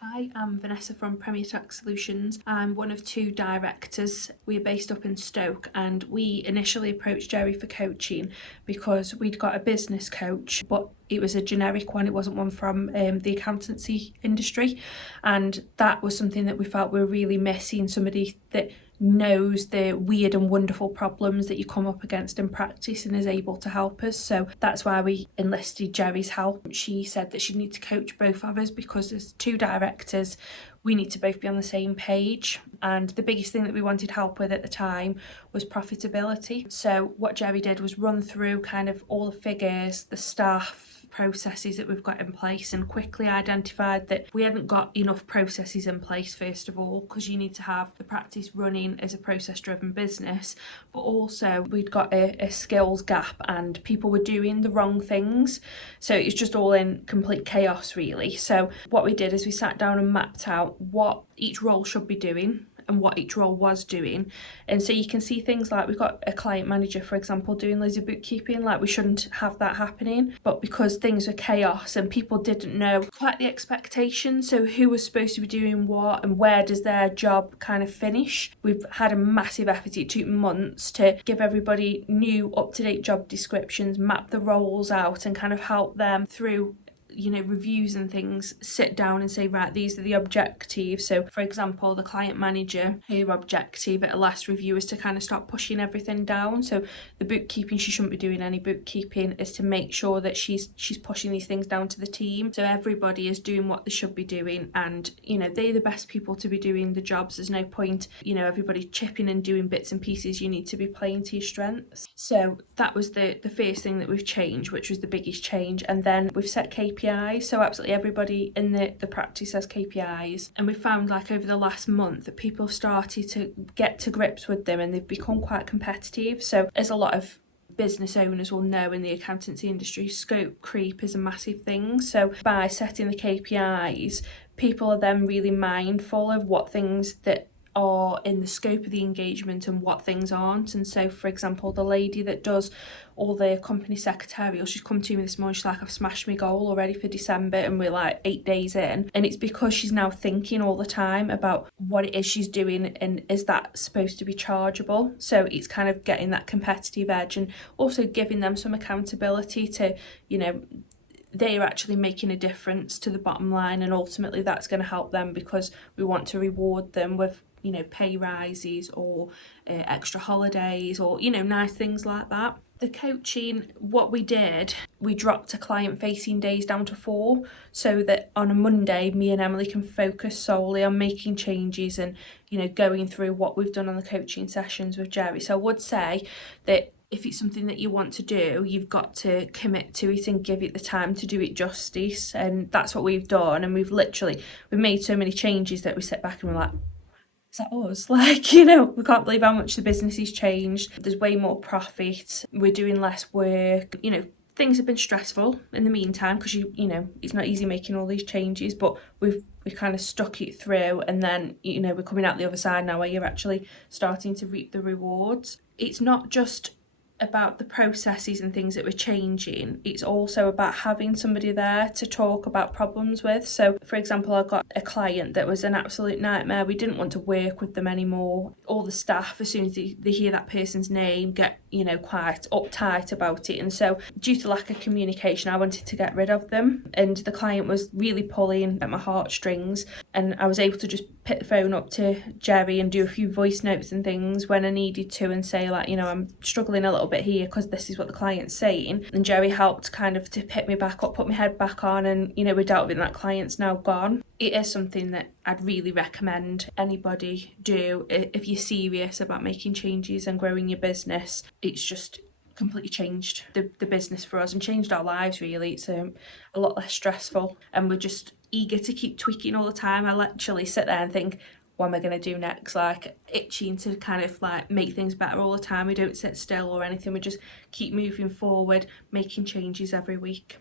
Hi, I'm Vanessa from Premier Tax Solutions. I'm one of two directors. We're based up in Stoke, and we initially approached Jeri for coaching because we'd got a business coach, but it was a generic one. It wasn't one from the accountancy industry, and that was something that we felt we were really missing, somebody that knows the weird and wonderful problems that you come up against in practice and is able to help us. So that's why we enlisted Jeri's help. She said that she'd need to coach both of us because there's two directors, we need to both be on the same page. And the biggest thing that we wanted help with at the time was profitability. So what Jeri did was run through kind of all the figures, the staff, processes that we've got in place, and quickly identified that we hadn't got enough processes in place, first of all, because you need to have the practice running as a process driven business, but also we'd got a skills gap and people were doing the wrong things, so it's just all in complete chaos really. So what we did is we sat down and mapped out what each role should be doing and what each role was doing. And so you can see things like we've got a client manager, for example, doing loads of bookkeeping, like we shouldn't have that happening, but because things were chaos and people didn't know quite the expectation, so who was supposed to be doing what and where does their job kind of finish, we've had a massive effort. It took months to give everybody new up-to-date job descriptions, map the roles out and kind of help them through reviews and things, sit down and say, right, these are the objectives. So for example, the client manager, her objective at a last review is to kind of start pushing everything down. So the bookkeeping, she shouldn't be doing any bookkeeping, is to make sure that she's pushing these things down to the team, so everybody is doing what they should be doing, and they're the best people to be doing the jobs. There's no point everybody chipping and doing bits and pieces. You need to be playing to your strengths. So that was the first thing that we've changed, which was the biggest change. And then we've set KPIs, so absolutely everybody in the practice has KPIs, and we found like over the last month that people have started to get to grips with them and they've become quite competitive. So as a lot of business owners will know, in the accountancy industry, scope creep is a massive thing. So by setting the KPIs, people are then really mindful of what things that are in the scope of the engagement and what things aren't. And so for example, the lady that does all the company secretarial, she's come to me this morning, she's like, I've smashed my goal already for December, and we're like 8 days in, and it's because she's now thinking all the time about what it is she's doing and is that supposed to be chargeable. So it's kind of getting that competitive edge and also giving them some accountability to they're actually making a difference to the bottom line, and ultimately that's going to help them because we want to reward them with pay rises or extra holidays or nice things like that. The coaching, what we did, we dropped a client facing days down to 4, so that on a Monday me and Emily can focus solely on making changes and going through what we've done on the coaching sessions with Jeri. So I would say that if it's something that you want to do, you've got to commit to it and give it the time to do it justice. And that's what we've done. And we've made so many changes that we sit back and we're like, is that us? We can't believe how much the business has changed. There's way more profit. We're doing less work. Things have been stressful in the meantime because it's not easy making all these changes, but we've kind of stuck it through, and then we're coming out the other side now where you're actually starting to reap the rewards. It's not just about the processes and things that we're changing, it's also about having somebody there to talk about problems with. So for example, I got a client that was an absolute nightmare. We didn't want to work with them anymore. All the staff, as soon as they hear that person's name, get quite uptight about it, and so due to lack of communication I wanted to get rid of them, and the client was really pulling at my heartstrings, and I was able to just pick the phone up to Jeri and do a few voice notes and things when I needed to and say like, I'm struggling a little bit here because this is what the client's saying, and Jeri helped kind of to pick me back up, put my head back on, and we dealt with it, and that client's now gone. It is something that I'd really recommend anybody do if you're serious about making changes and growing your business. It's just completely changed the business for us and changed our lives really. It's a lot less stressful, and we're just eager to keep tweaking all the time. I literally sit there and think, what am I going to do next? Like itching to kind of like make things better all the time. We don't sit still or anything. We just keep moving forward, making changes every week.